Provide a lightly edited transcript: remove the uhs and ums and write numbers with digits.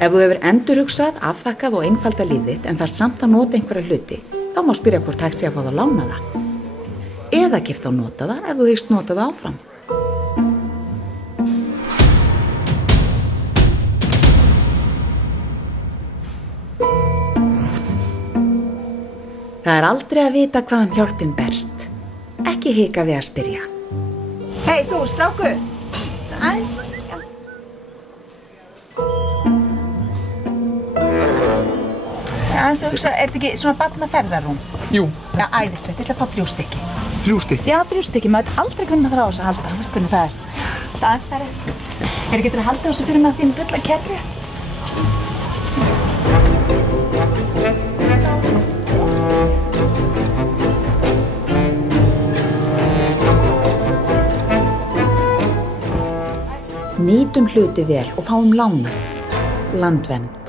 Ef þú hefur endurhugsað, afþakkað og einfalda lífið þitt en þarf samt að nota einhverja hluti, þá má spyrja hvort hægt sé að fá það að lána það. Eða keypt og nota það ef þú hyggst nota það áfram. Það er aldrei að vita hvaðan hjálpin berst. Ekki hika við að spyrja. Hei, þú, strákur! Aðeins. Aðeins að hugsa, er þetta ekki svona barnaferðarúm? Jú. Já, æðislegt, ég ætla að fá 3 stykki. 3 stykki? Já, 3 stykki, maður veit aldrei hvernig það á þess að halda, þú veist hvernig það er. Alltaf aðeins færi. Getur þú að halda þessu fyrir mig að þínu fulla kerfi? Nýtum hluti vel og fáum lánað. Landvernd.